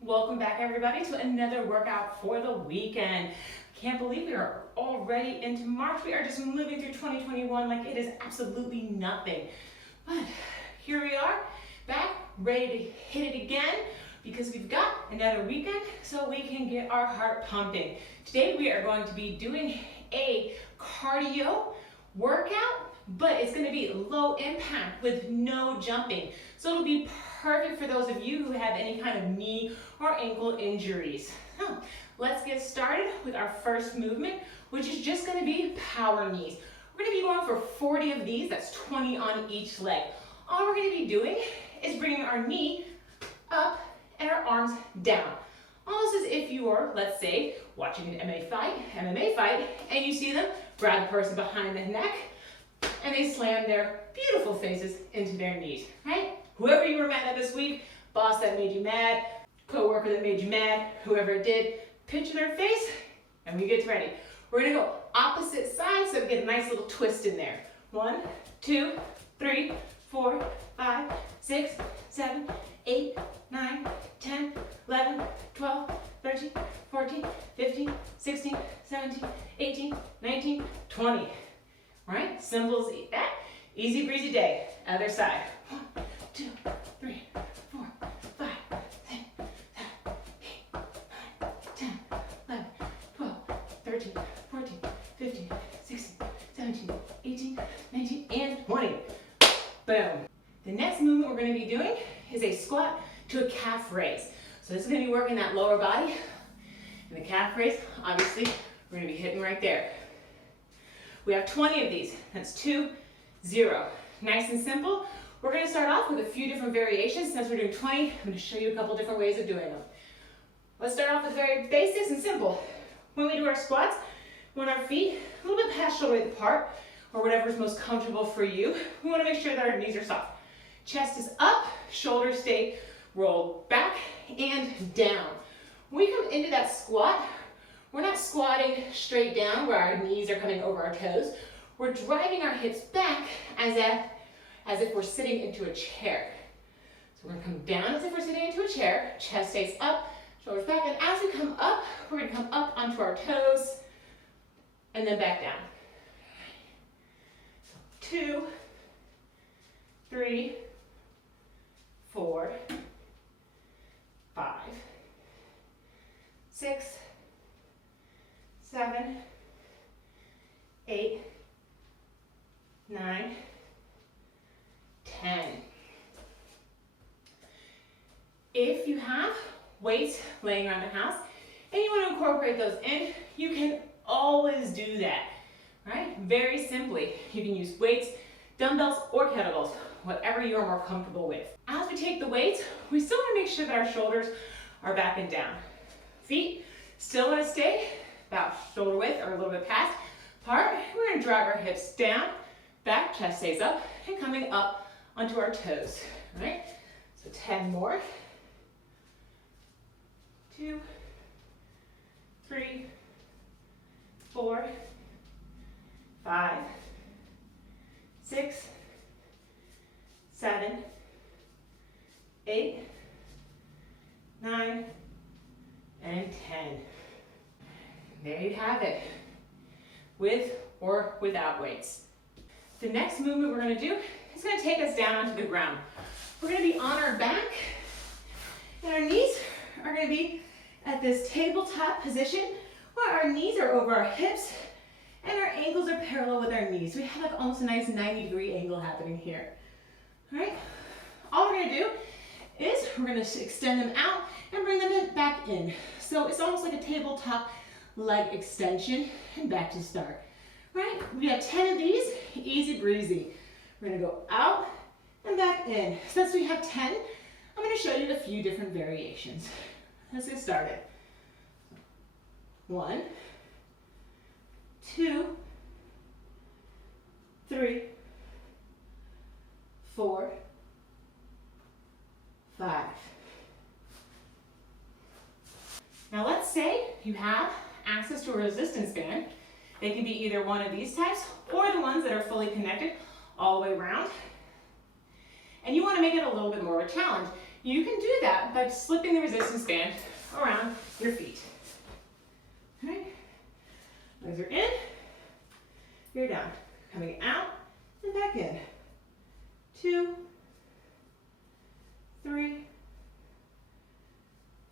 Welcome back, everybody, to another workout for the weekend. Can't believe we are already into March. We are just moving through 2021 like it is absolutely nothing. But here we are, back, ready to hit it again because we've got another weekend so we can get our heart pumping. Today we are going to be doing a cardio workout, but it's going to be low impact with no jumping. So it'll be perfect for those of you who have any kind of knee or ankle injuries. So let's get started with our first movement, which is just going to be power knees. We're going to be going for 40 of these, that's 20 on each leg. All we're going to be doing is bringing our knee up and our arms down. Almost as if you are, let's say, watching an MMA fight, and you see them grab the person behind the neck, and they slam their beautiful faces into their knees, right? Whoever you were mad at this week, boss that made you mad, coworker that made you mad, whoever it did, picture their face, and we get ready. We're gonna go opposite sides so we get a nice little twist in there. 1, 2, 3, 4, 5, 6, 7, 8, 9, 10, 11, 12, 13, 14, 15, 16, 17, 18, 19, 20. All right, simple as that. Easy breezy day. Other side. 1, 2, 3, 4, 5, 6, 7, 8, 9, 10, 11, 12, 13, 14, 15, 16, 17, 18, 19, and 20. Boom. The next movement we're going to be doing is a squat to a calf raise. So this is going to be working that lower body. And the calf raise, obviously, we're going to be hitting right there. We have 20 of these. That's 2, 0. Nice and simple. We're going to start off with a few different variations. Since we're doing 20, I'm going to show you a couple different ways of doing them. Let's start off with very basics and simple. When we do our squats, we want our feet a little bit past shoulder width apart, or whatever is most comfortable for you. We want to make sure that our knees are soft. Chest is up, shoulders stay rolled back and down. When we come into that squat, we're not squatting straight down where our knees are coming over our toes. We're driving our hips back as if we're sitting into a chair. So we're going to come down as if we're sitting into a chair. Chest stays up, shoulders back. And as we come up, we're going to come up onto our toes and then back down. So 2, 3, 4, 5, 6, 7, 8, 9, 10. If you have weights laying around the house and you want to incorporate those in, you can always do that, right? Very simply, you can use weights, dumbbells, or kettlebells, whatever you are more comfortable with. As we take the weights, we still want to make sure that our shoulders are back and down. Feet still want to stay about shoulder width or a little bit past apart. We're going to drive our hips down, back, chest stays up, and coming up onto our toes, right? So 10 more. 2, 3, 4, 5, 6, 7, 8, 9, and 10. There you have it, with or without weights. The next movement we're going to do is going to take us down onto the ground. We're going to be on our back, and our knees are going to be at this tabletop position where our knees are over our hips and our ankles are parallel with our knees. We have like almost a nice 90-degree angle happening here. All right? All we're going to do is we're going to extend them out and bring them back in. So it's almost like a tabletop leg extension and back to start. Right? We have 10 of these, easy breezy. We're going to go out and back in. Since we have 10, I'm going to show you a few different variations. Let's get started. 1, 2, 3, 4, 5. Now let's say you have access to a resistance band. It can be either one of these types or the ones that are fully connected all the way around. And you want to make it a little bit more of a challenge. You can do that by slipping the resistance band around your feet. All right, legs are in, you're down. Coming out and back in. 2, 3,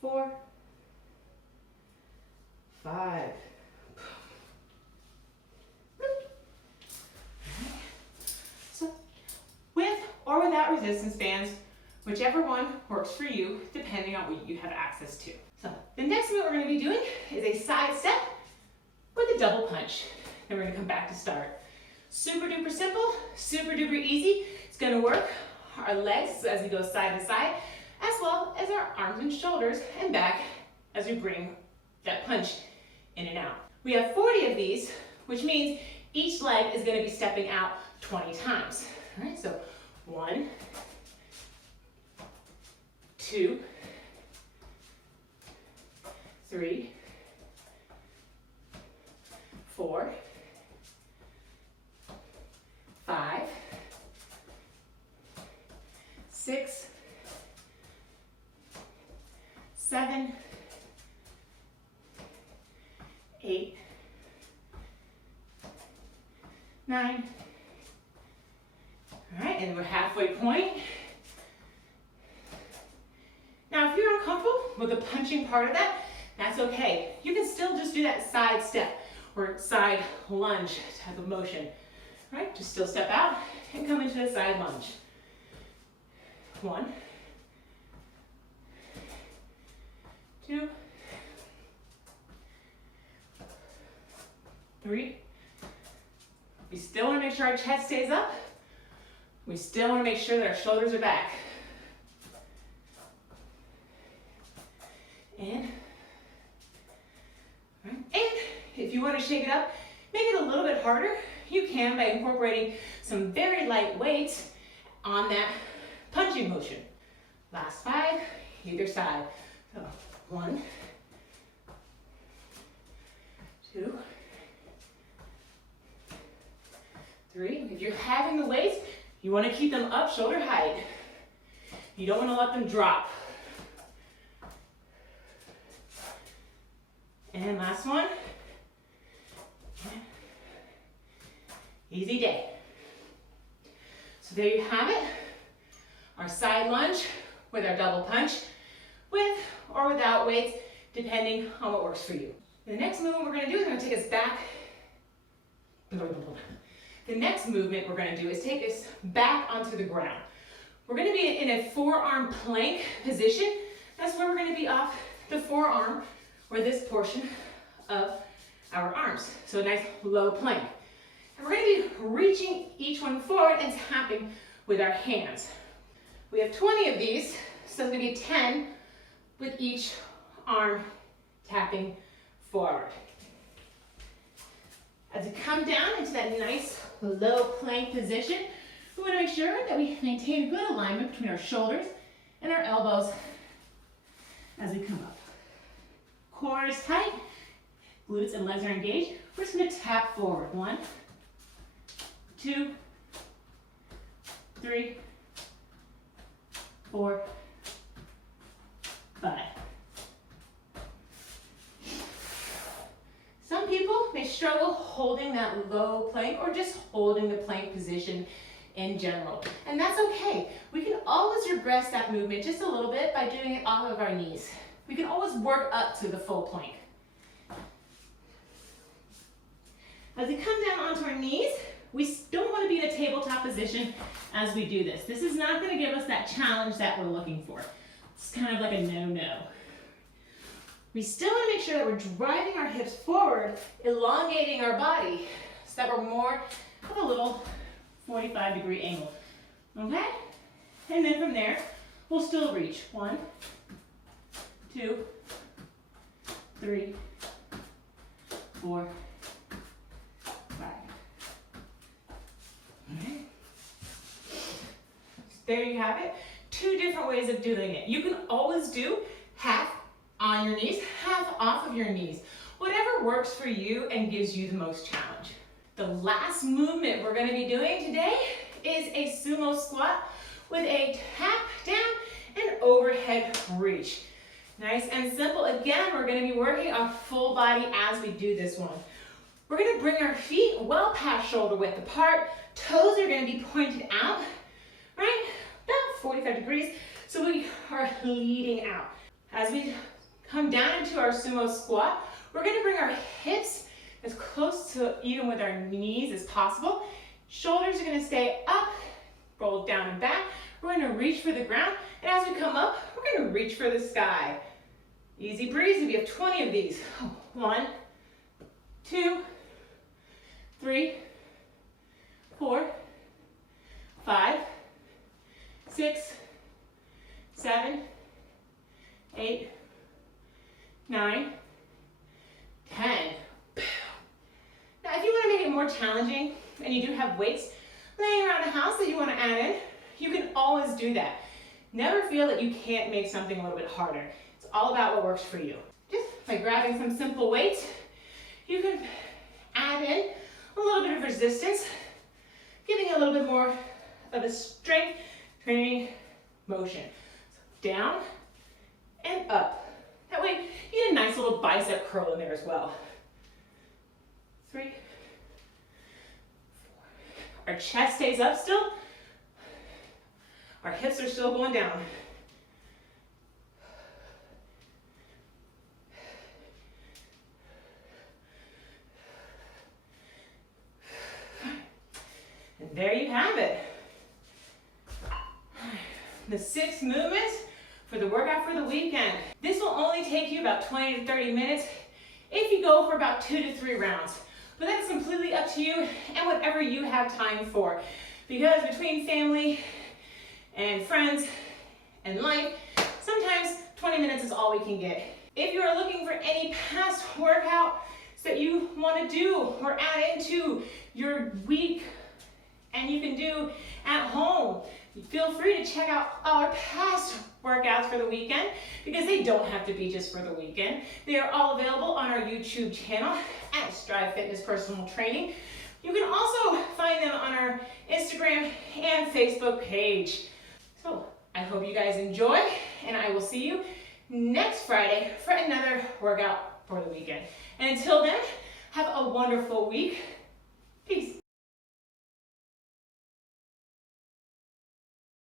4, 5. So, with or without resistance bands, whichever one works for you, depending on what you have access to. So, the next move we're going to be doing is a side step with a double punch. Then we're going to come back to start. Super duper simple, super duper easy. It's going to work our legs as we go side to side, as well as our arms and shoulders and back as we bring that punch in and out. We have 40 of these, which means each leg is going to be stepping out 20 times. All right, so 1, 2, 3, 4, 5, 6, 7, 8, 9. All right, and we're halfway point. Now, if you're uncomfortable with the punching part of that, that's okay. You can still just do that side step or side lunge type of motion. All right, just still step out and come into a side lunge. 1, 2, 3. We still want to make sure our chest stays up. We still want to make sure that our shoulders are back. And if you want to shake it up, make it a little bit harder. You can by incorporating some very light weights on that punching motion. Last 5, either side. So 1, 2, 3. If you're having the weights, you want to keep them up shoulder height. You don't want to let them drop. And last one. Easy day. So there you have it. Our side lunge with our double punch, with or without weights, depending on what works for you. The next movement we're going to do is going to take us back. The next movement we're going to do is take us back onto the ground. We're going to be in a forearm plank position. That's where we're going to be off the forearm, or this portion of our arms. So a nice low plank. And we're going to be reaching each one forward and tapping with our hands. We have 20 of these, so it's going to be 10 with each arm tapping forward. As we come down into that nice low plank position, we want to make sure that we maintain good alignment between our shoulders and our elbows as we come up. Core is tight, glutes and legs are engaged. We're just going to tap forward. 1, 2, 3, 4, 5. Some people may struggle holding that low plank or just holding the plank position in general. And that's okay. We can always regress that movement just a little bit by doing it off of our knees. We can always work up to the full plank. As we come down onto our knees, we don't want to be in a tabletop position as we do this. This is not going to give us that challenge that we're looking for. It's kind of like a no-no. We still want to make sure that we're driving our hips forward, elongating our body so that we're more of a little 45-degree angle. Okay? And then from there, we'll still reach. 1, 2, 3, 4, 5. Okay. So there you have it. 2 different ways of doing it. You can always do half on your knees, half off of your knees. Whatever works for you and gives you the most challenge. The last movement we're going to be doing today is a sumo squat with a tap down and overhead reach. Nice and simple. Again, we're going to be working our full body as we do this one. We're going to bring our feet well past shoulder width apart. Toes are going to be pointed out, right? About 45 degrees. So we are leading out. As we come down into our sumo squat, we're going to bring our hips as close to even with our knees as possible. Shoulders are going to stay up, roll down and back. We're going to reach for the ground. And as we come up, we're going to reach for the sky. Easy breezy. We have 20 of these. 1, 2, 3, 4, 5, 6, 7, 8, 9, 10. Now, if you want to make it more challenging and you do have weights laying around the house that you want to add in, you can always do that. Never feel that you can't make something a little bit harder. It's all about what works for you. Just by grabbing some simple weights, you can add in a little bit of resistance, giving a little bit more of a strength training motion. So down and up. That way you get a nice little bicep curl in there as well. 3, 4. Our chest stays up still. Our hips are still going down. And there you have it. The 6 movements for the workout for the weekend. This will only take you about 20 to 30 minutes if you go for about 2 to 3 rounds. But that's completely up to you and whatever you have time for. Because between family and friends and life, sometimes 20 minutes is all we can get. If you are looking for any past workouts that you want to do or add into your week and you can do at home, feel free to check out our past workouts for the weekend because they don't have to be just for the weekend. They are all available on our YouTube channel at Strive Fitness Personal Training. You can also find them on our Instagram and Facebook page. So I hope you guys enjoy, and I will see you next Friday for another workout for the weekend. And until then, have a wonderful week. Peace.